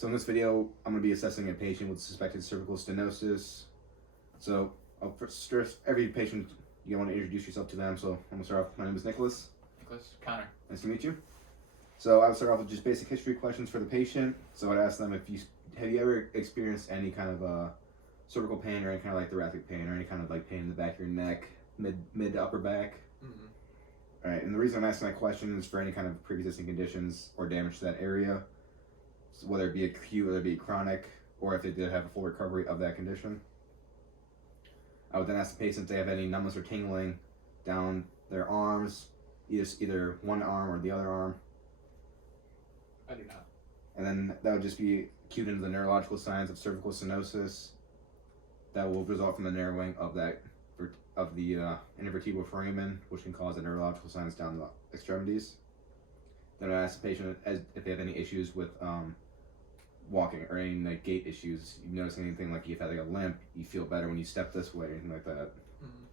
So in this video, I'm going to be assessing a patient with suspected cervical stenosis. So every patient, you want to introduce yourself to them. So I'm going to start off. My name is Nicholas. Connor. Nice to meet you. So I would start off with just basic history questions for the patient. So I'd ask them have you ever experienced any kind of cervical pain or any kind of like thoracic pain or any kind of like pain in the back of your neck, mid to upper back? Mm-hmm. All right, and the reason I'm asking that question is for any kind of pre-existing conditions or damage to that area, so whether it be acute, whether it be chronic, or if they did have a full recovery of that condition. I would then ask the patient if they have any numbness or tingling down their arms, either one arm or the other arm. I do not. And then that would just be cued into the neurological signs of cervical stenosis that will result from the narrowing of the intervertebral foramen, which can cause the neurological signs down the extremities. Then I ask the patient if they have any issues with walking or any like gait issues. You notice anything like you've had like a limp, you feel better when you step this way, or anything like that. Mm-hmm.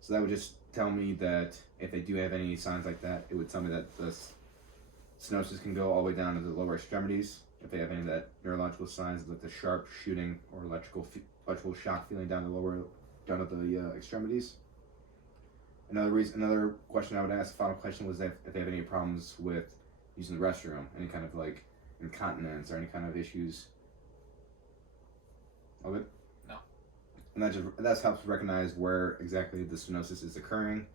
So that would just tell me that if they do have any signs like that, it would tell me that the stenosis can go all the way down to the lower extremities. If they have any of that neurological signs like the sharp shooting or electrical shock feeling down at the extremities. Another question I would ask, final question, was if they have any problems with using the restroom, any kind of like incontinence or any kind of issues. All good? No. And that helps recognize where exactly the stenosis is occurring.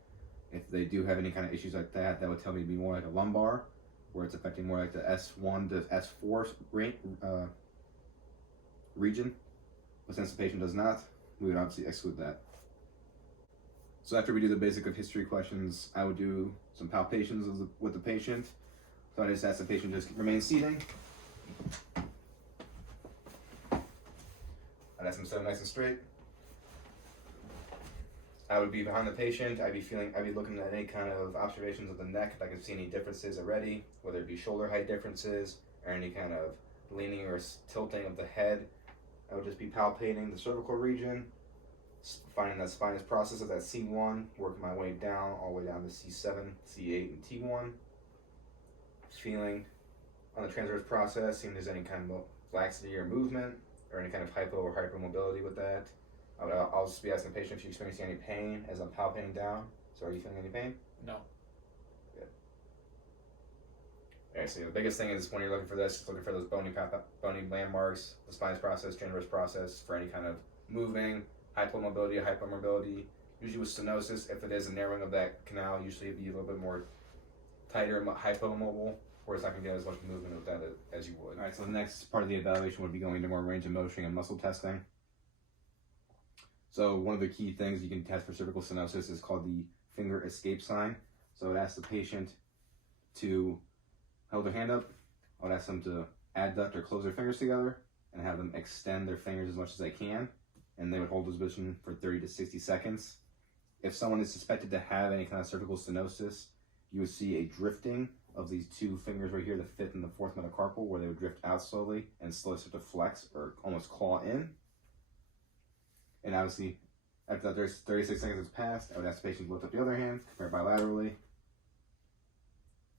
If they do have any kind of issues like that, that would tell me to be more like a lumbar, where it's affecting more like the S1 to S4 region. But since the patient does not, we would obviously exclude that. So after we do the basic of history questions, I would do some palpations with the patient. So I just ask the patient just remain seating. I'd ask them to sit nice and straight. I would be behind the patient. I'd be looking at any kind of observations of the neck if I could see any differences already, whether it be shoulder height differences or any kind of leaning or tilting of the head. I would just be palpating the cervical region, finding that spinous process of that C1, working my way down, all the way down to C7, C8, and T1. Feeling on the transverse process, seeing if there's any kind of laxity or movement, or any kind of hypo or hypermobility with that. I'll just be asking the patient if you're experiencing any pain as I'm palpating down. So are you feeling any pain? No. Good. Alright, so the biggest thing is when you're looking for this, looking for those bony landmarks, the spinous process, transverse process, for any kind of moving, hypomobility, hypermobility. Usually with stenosis, if it is a narrowing of that canal, usually it'd be a little bit more tighter, hypomobile, where it's not going to get as much movement with that as you would. Alright, so the next part of the evaluation would be going into more range of motion and muscle testing. So one of the key things you can test for cervical stenosis is called the finger escape sign. So I would ask the patient to hold their hand up. I would ask them to adduct or close their fingers together and have them extend their fingers as much as they can. And they would hold this position for 30 to 60 seconds. If someone is suspected to have any kind of cervical stenosis, you would see a drifting of these two fingers right here, the fifth and the fourth metacarpal, where they would drift out slowly and slowly start to flex or almost claw in. And obviously, after that 36 seconds has passed, I would ask the patient to lift up the other hand, compare bilaterally.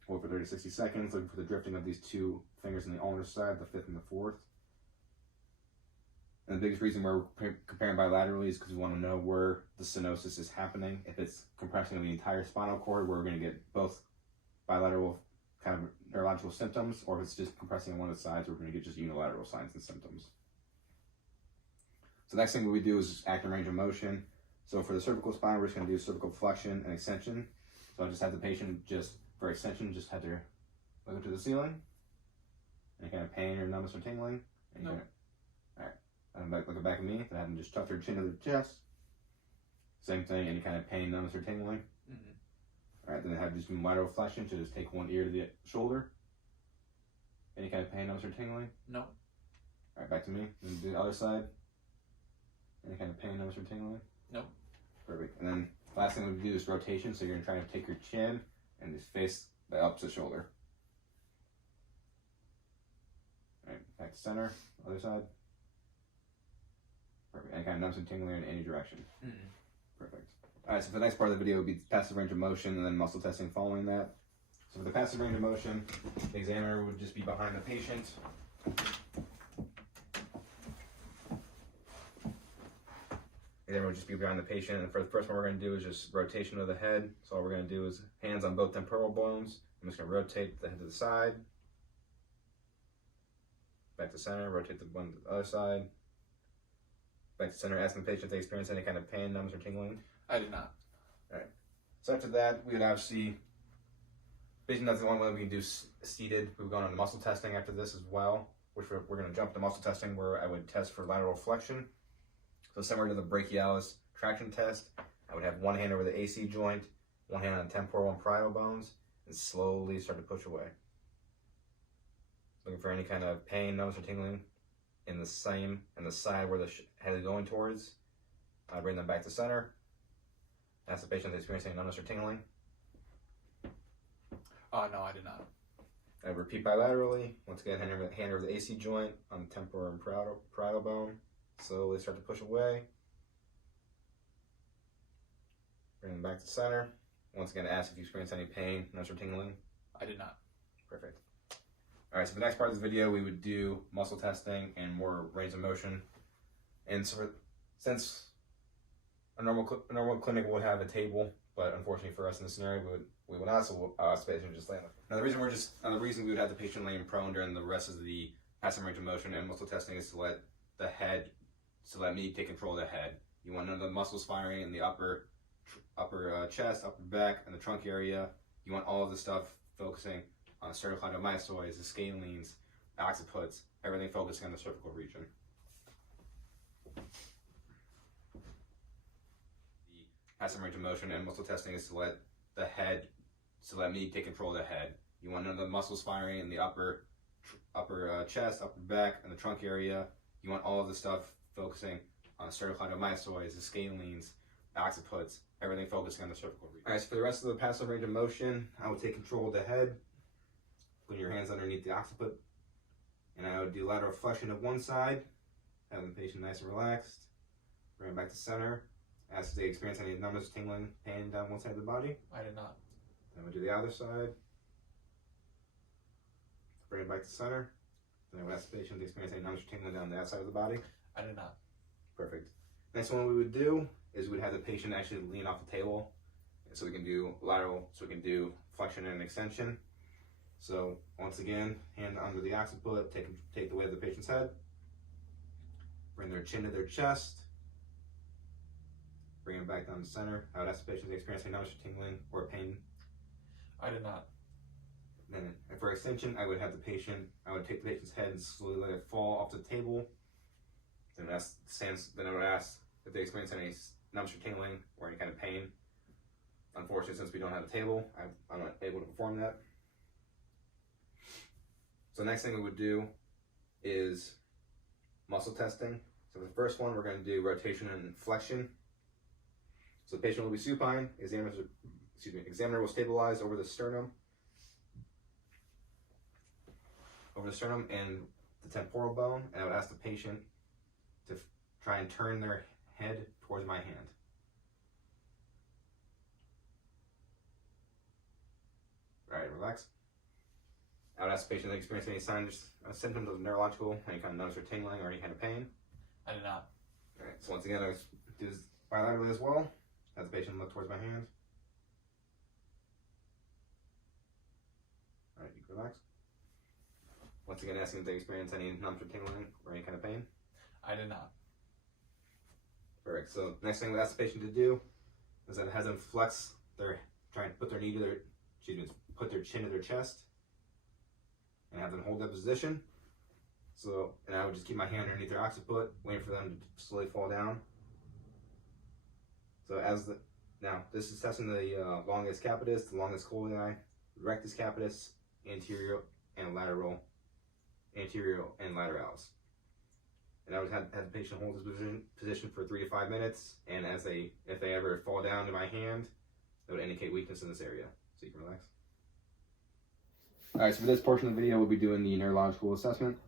Hold for 30 to 60 seconds, looking for the drifting of these two fingers on the ulnar side, the fifth and the fourth. And the biggest reason we're comparing bilaterally is because we want to know where the stenosis is happening. If it's compressing the entire spinal cord, we're going to get both bilateral kind of neurological symptoms, or if it's just compressing on one of the sides, we're going to get just unilateral signs and symptoms. So the next thing we do is active range of motion. So for the cervical spine, we're just going to do cervical flexion and extension. So I just have the patient for extension, just have to look up to the ceiling. Any kind of pain or numbness or tingling? No. Alright. Look back at me. Then have them just tuck their chin to the chest. Same thing, any kind of pain, numbness, or tingling. Mm-hmm. Alright, then I have just do lateral flexion, so just take one ear to the shoulder. Any kind of pain, numbness, or tingling? No. Alright, back to me. Then do the other side. Any kind of pain, numbness, or tingling? No. Perfect. And then last thing we do is rotation, so you're going to try to take your chin and just face the opposite shoulder. Alright, back to center, other side. Perfect. Any kind of numbness and tingling in any direction. Mm-hmm. Perfect. Alright, so for the next part of the video would be passive range of motion and then muscle testing following that. So for the passive range of motion, the examiner would just be behind the patient. And then we'll just be behind the patient. And for the first one we're going to do is just rotation of the head. So all we're going to do is hands on both temporal bones. I'm just going to rotate the head to the side. Back to center, rotate the one to the other side. Back to center, asking the patient if they experience any kind of pain, numbness, or tingling. I did not. Alright. So after that, we would obviously, basically that's the only one we can do seated. We would go on to muscle testing after this as well, which we're going to jump to muscle testing where I would test for lateral flexion. So similar to the brachialis traction test, I would have one hand over the AC joint, one hand on temporal and parietal bones, and slowly start to push away. Looking for any kind of pain, numbness, or tingling in the side where the head is going towards. I bring them back to center. Ask the patient if they experience any numbness or tingling. No, I did not. I repeat bilaterally. Once again, hand over the AC joint on the temporal and parietal bone. Slowly start to push away. Bring them back to center. Once again, ask if you experience any pain, numbness, or tingling. I did not. Perfect. All right, so the next part of this video, we would do muscle testing and more range of motion. And so since a normal clinic would have a table, but unfortunately for us in this scenario, we would not, so we'll ask the patient just laying. Now the reason we would have the patient laying prone during the rest of the passive range of motion and muscle testing is to let me take control of the head. You want to know the muscles firing in the upper chest, upper back, and the trunk area. You want all of the stuff focusing on the sternocleidomystoids, the scalenes, occipits, everything focusing on the cervical region. The passive range of motion and muscle testing is to let me take control of the head. You want to know the muscles firing in the upper chest, upper back, and the trunk area. You want all of the stuff focusing on the sternocleidomystoids, the scalenes, occipits, everything focusing on the cervical region. All right, so for the rest of the passive range of motion, I would take control of the head, putting your hands underneath the occiput, and I would do lateral flexion of one side, having the patient nice and relaxed, bring it back to center, ask if they experience any numbness, tingling, pain down one side of the body. I did not. Then we do the other side, bring it back to center, then I would ask the patient to experience any numbness, tingling down the outside of the body. I did not. Perfect. Next one we would do is we'd have the patient actually lean off the table, so we can do flexion and extension. So once again, hand under the occiput, take the weight of the patient's head, bring their chin to their chest, bring it back down to center. I would ask the patient to experience any numbness, tingling, or pain. I did not. Then for extension, I would take the patient's head and slowly let it fall off the table. Then I would ask if they experience any numbness or tingling or any kind of pain. Unfortunately, since we don't have a table, I'm not able to perform that. So the next thing we would do is muscle testing. So for the first one, we're going to do rotation and flexion. So the patient will be supine. Examiner will stabilize over the sternum and the temporal bone, and I would ask the patient to try and turn their head towards my hand. All right, relax. I would ask the patient to experience any symptoms of neurological, any kind of numbness or tingling, or any kind of pain. I did not. All right, so once again, I do this bilaterally as well. Have the patient look towards my hand. All right, you can relax. Once again, asking if they experience any numbness or tingling or any kind of pain. I did not. Perfect. So next thing we ask the patient to do is that it has them flex try and put their put their chin to their chest, and have them hold that position. So, and I would just keep my hand underneath their occiput, waiting for them to slowly fall down. So now this is testing the longus capitis, the longus colli, rectus capitis, anterior and lateralis. And I would have the patient hold this position for 3 to 5 minutes, and if they ever fall down to my hand, that would indicate weakness in this area. So you can relax. All right, so for this portion of the video, we'll be doing the neurological assessment.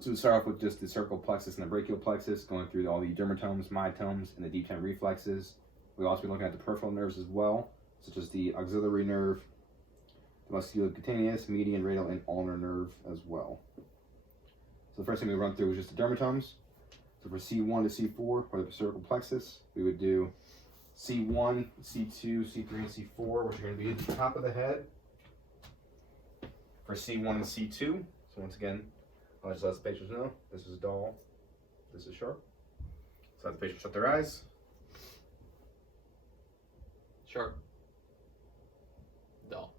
So we'll start off with just the cervical plexus and the brachial plexus, going through all the dermatomes, myotomes, and the deep tent reflexes. We'll also be looking at the peripheral nerves as well, such as the auxiliary nerve, the musculocutaneous, median, radial, and ulnar nerve as well. So the first thing we run through is just the dermatomes. So for C1 to C4, for the cervical plexus, we would do C1, C2, C3, and C4, which are going to be at the top of the head. For C1 and C2, so once again, I'll just let the patients know, this is dull, this is sharp. So let the patient shut their eyes. Sharp. Dull.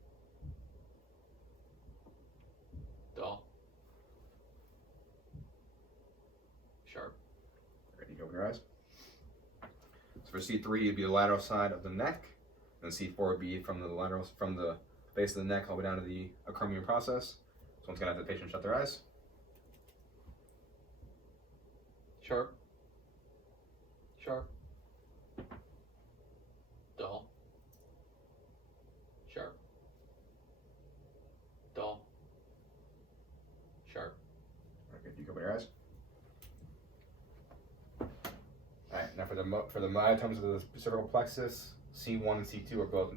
Dull. Sharp. Ready to open your eyes. So for C3, it'd be the lateral side of the neck, and C4 would be from the base of the neck all the way down to the acromion process. So once again, have the patient shut their eyes. Sharp. Sharp. Dull. Sharp. Dull. Sharp. Okay, you can open your eyes. All right, now for the myotomes of the cervical plexus, C1 and C2 are both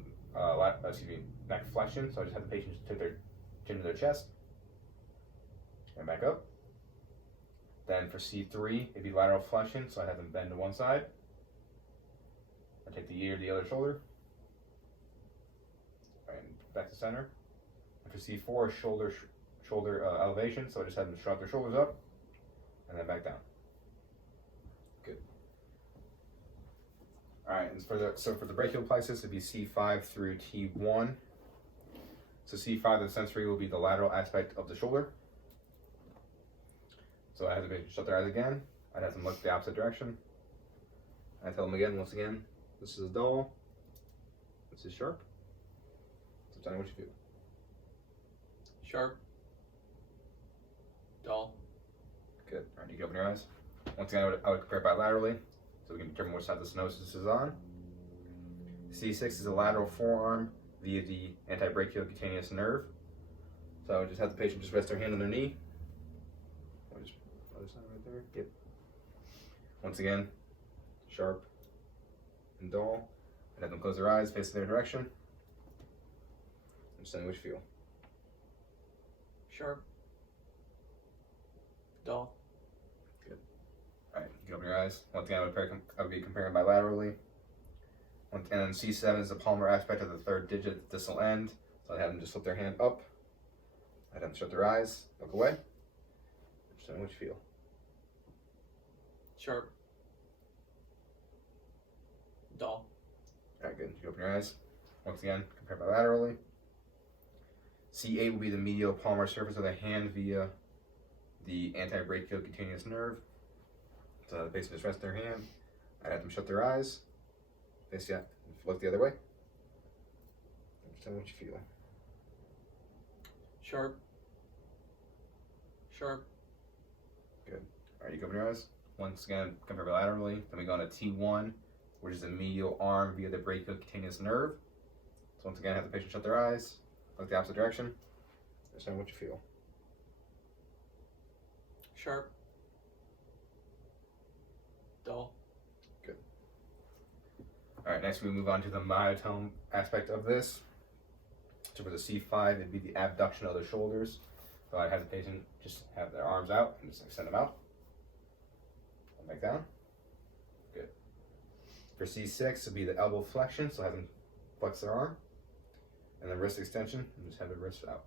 neck flexion. So I just have the patient just take their chin to their chest and back up. Then for C3, it'd be lateral flexion, so I have them bend to one side. I take the ear to the other shoulder, and back to center. And for C4, shoulder elevation, so I just have them shrug their shoulders up, and then back down. Good. All right, and for the brachial plexus, it'd be C5 through T1. So C5, the sensory, will be the lateral aspect of the shoulder. So I have the patient shut their eyes again. I'd have them look the opposite direction. I tell them again, once again, this is dull, this is sharp. So tell me what you feel. Sharp. Dull. Good. All right, you can open your eyes. Once again, I would compare bilaterally, so we can determine which side the stenosis is on. C6 is the lateral forearm via the antebrachial cutaneous nerve. So I would just have the patient just rest their hand on their knee. Or just other side right there. Yep. Once again, sharp and dull. I'd have them close their eyes, facing their direction. Just tell me what you feel. Sharp. Dull. Good. All right, you can open your eyes. Once again, I would be comparing bilaterally. And then C7 is the palmar aspect of the third digit distal end. So I'd have them just flip their hand up. I'd have them shut their eyes, look away. Just tell me what you feel. Sharp. Dull. All right, good. You open your eyes. Once again, compare bilaterally. C8 will be the medial palmar surface of the hand via the antebrachial cutaneous nerve. So the patient just rests their hand. I'd have them shut their eyes. Face yeah, look the other way. Just tell me what you feel. Sharp. Sharp. Good. All right, you can open your eyes. Once again, compare bilaterally. Then we go on to T1, which is the medial arm via the brachiocutaneous nerve. So once again, have the patient shut their eyes, look the opposite direction. Just tell me what you feel. Sharp. Dull. Good. All right, next we move on to the myotome aspect of this. So for the C5, it'd be the abduction of the shoulders. So I'd have the patient just have their arms out and just extend them out. And back down. Good. For C6, it'd be the elbow flexion, so have them flex their arm. And then wrist extension, and just have the wrist out.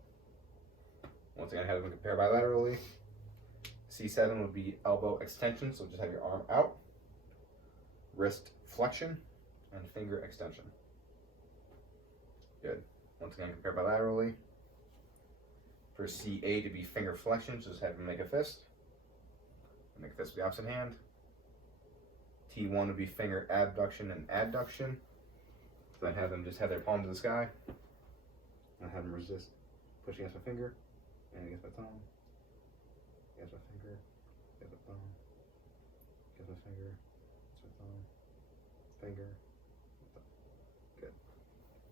Once again, have them compare bilaterally. C7 would be elbow extension, so just have your arm out. Wrist flexion, and finger extension. Good. Once again, compare bilaterally. For C8, it'd be finger flexion, so just have them make a fist. And make a fist with the opposite hand. T1 would be finger abduction and adduction. So I'd have them just have their palm to the sky. And have them resist, push against my finger, and against my thumb, against my finger, against my thumb, against my finger, against my thumb, finger, thumb. Good.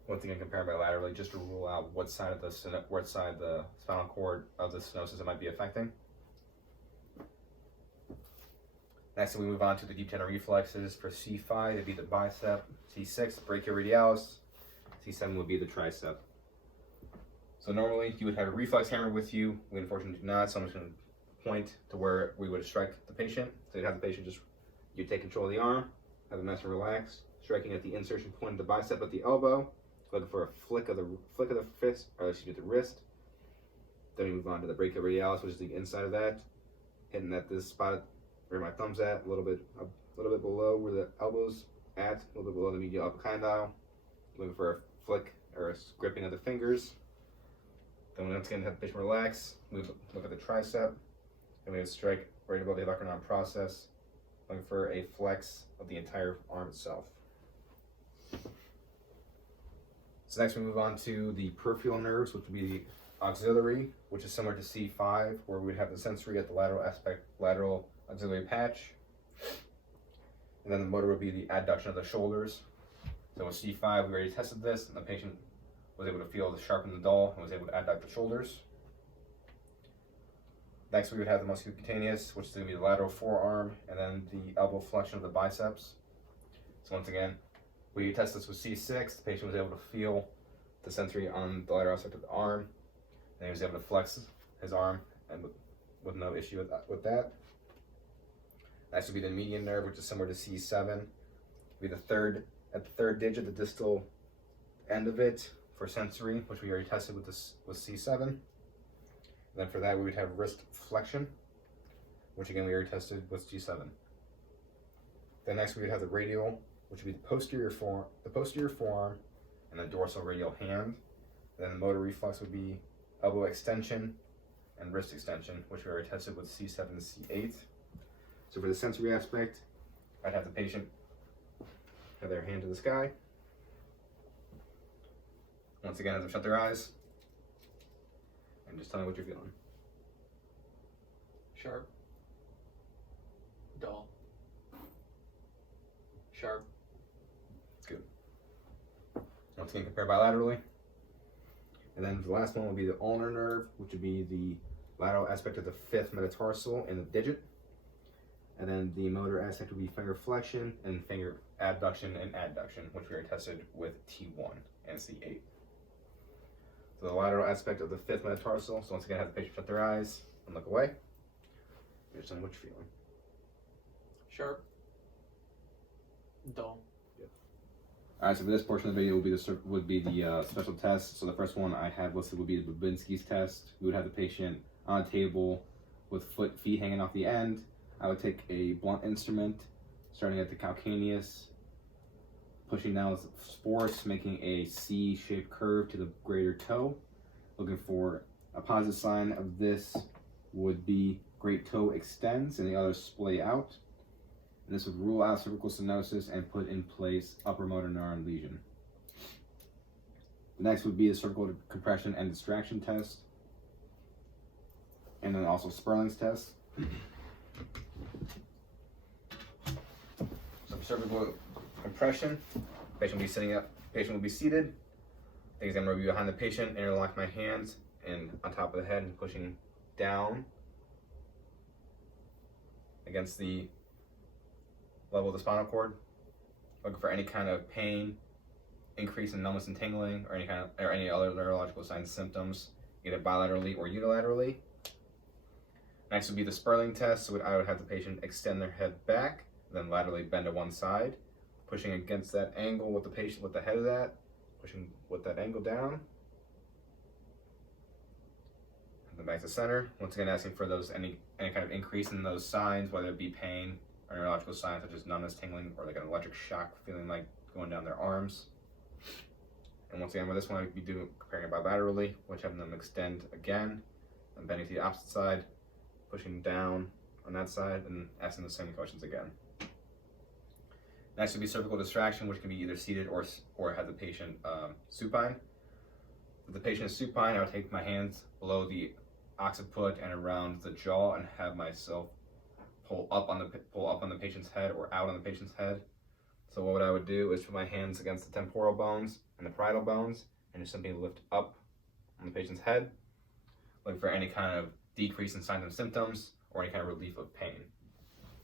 Once again, compare bilaterally just to rule out what side the spinal cord of the stenosis it might be affecting. Next, we move on to the deep tendon reflexes. For C5, it'd be the bicep. C6, brachioradialis. C7 would be the tricep. So normally you would have a reflex hammer with you. We unfortunately do not, so I'm just going to point to where we would strike the patient. So you'd have the patient you take control of the arm, have them nice and relaxed, striking at the insertion point of the bicep at the elbow, looking for a flick of the fist, or excuse me, the wrist. Then we move on to the brachioradialis, which is the inside of that, hitting at this spot where my thumb's at, a little bit below where the elbow's at, a little bit below the medial epicondyle. Looking for a flick or a gripping of the fingers. Then once again, have the patient relax. Look at the tricep, and we have strike right above the olecranon process. Looking for a flex of the entire arm itself. So next we move on to the peripheral nerves, which would be the auxiliary, which is similar to C5, where we'd have the sensory at the lateral auxiliary patch. And then the motor would be the adduction of the shoulders. So with C5, we already tested this, and the patient was able to feel the sharpen the dull and was able to adduct the shoulders. Next, we would have the musculocutaneous, which is going to be the lateral forearm, and then the elbow flexion of the biceps. So once again, we tested this with C6. The patient was able to feel the sensory on the lateral aspect of the arm, and he was able to flex his arm and with no issue with that. Next would be the median nerve, which is similar to C7. Be the third digit, the distal end of it for sensory, which we already tested with C7. And then for that, we would have wrist flexion, which again we already tested with G7. Then next we would have the radial, which would be the posterior forearm, and the dorsal radial hand. And then the motor reflex would be elbow extension and wrist extension, which we already tested with C7 and C8. So for the sensory aspect, I'd have the patient have their hand to the sky. Once again, have them shut their eyes and just tell me what you're feeling. Sharp. Dull. Sharp. Good. Once again, compare bilaterally. And then the last one will be the ulnar nerve, which would be the lateral aspect of the fifth metatarsal in the digit. And then the motor aspect would be finger flexion and finger abduction and adduction, which we already tested with T1 and C8. So the lateral aspect of the fifth metatarsal. So once again, have the patient shut their eyes and look away. You're just telling me what you're feeling. Sharp. Dull. All right, so for this portion of the video would be the special test. So the first one I have listed would be the Babinski's test. We would have the patient on a table with feet hanging off the end. I would take a blunt instrument, starting at the calcaneus, pushing down with force, making a C-shaped curve to the greater toe. Looking for a positive sign of this would be great toe extends and the other splay out. And this would rule out cervical stenosis and put in place upper motor neuron lesion. The next would be the cervical compression and distraction test, and then also Sperling's test. So for cervical compression, patient will be sitting up, patient will be seated. I'm going to be behind the patient, interlock my hands and on top of the head and pushing down against the level of the spinal cord. Looking for any kind of pain, increase in numbness and tingling, or any other neurological signs and symptoms, either bilaterally or unilaterally. Next would be the Sperling test. So I would have the patient extend their head back, then laterally bend to one side, pushing against that angle with the patient with the head of that, pushing with that angle down. And then back to center. Once again, asking for those any kind of increase in those signs, whether it be pain or neurological signs such as numbness, tingling, or like an electric shock feeling like going down their arms. And once again, with this one, I'd be comparing it bilaterally, which having them extend again, and bending to the opposite side, pushing down on that side, and asking the same questions again. Next would be cervical distraction, which can be either seated or have the patient supine. If the patient is supine, I would take my hands below the occiput and around the jaw and have myself pull up on the patient's head or out on the patient's head. So what I would do is put my hands against the temporal bones and the parietal bones and just simply lift up on the patient's head, looking for any kind of decrease in signs and symptoms or any kind of relief of pain.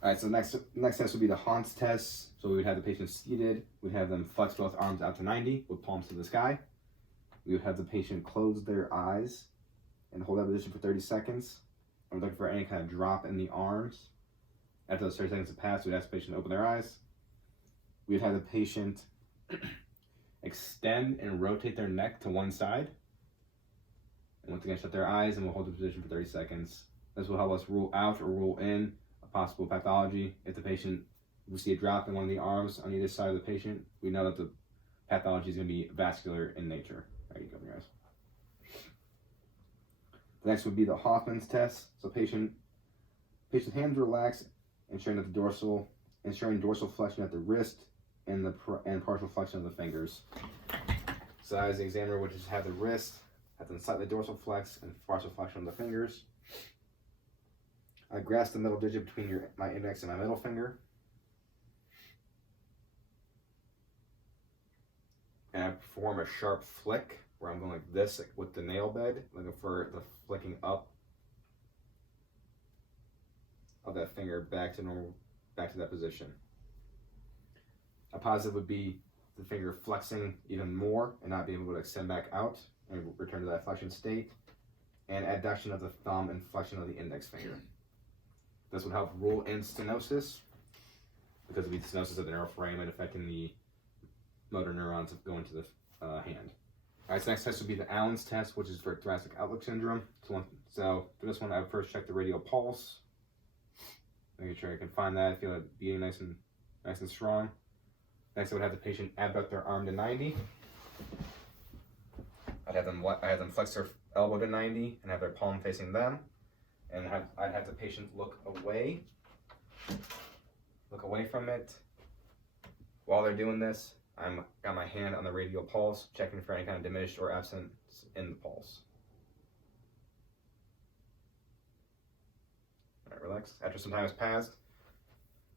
All right, so the next test would be the Hans test. So we would have the patient seated. We'd have them flex both arms out to 90 with palms to the sky. We would have the patient close their eyes and hold that position for 30 seconds. we're looking for any kind of drop in the arms. After those 30 seconds have passed, we'd ask the patient to open their eyes. We'd have the patient extend and rotate their neck to one side. And once again, shut their eyes, and we'll hold the position for 30 seconds. This will help us rule out or rule in a possible pathology. If the patient, we see a drop in one of the arms on either side of the patient, we know that the pathology is going to be vascular in nature. All right, you go, guys. The next would be the Hoffman's test. So patient's hands relax, ensuring dorsal flexion at the wrist and partial flexion of the fingers. So as the examiner would just have the wrist, have them slightly dorsal flex and partial flexion of the fingers. I grasp the middle digit between my index and my middle finger. And I perform a sharp flick where I'm going like this with the nail bed, looking for the flicking up of that finger back to normal, back to that position. A positive would be the finger flexing even more and not being able to extend back out and return to that flexion state, and adduction of the thumb and flexion of the index finger. This would help rule in stenosis because of the stenosis of the neural frame and affecting the motor neurons going to the hand. All right, so next test would be the Allen's test, which is for thoracic outlook syndrome. So for this one, I would first check the radial pulse, making sure I can find that. I feel it beating nice and strong. Next, I would have the patient abduct their arm to 90. I'd have them flex their elbow to 90 and have their palm facing them, and I'd have the patient look away from it. While they're doing this, I'm got my hand on the radial pulse, checking for any kind of diminished or absence in the pulse. All right, relax. After some time has passed,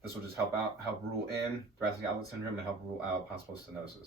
this will just help rule in thoracic outlet syndrome and help rule out possible stenosis.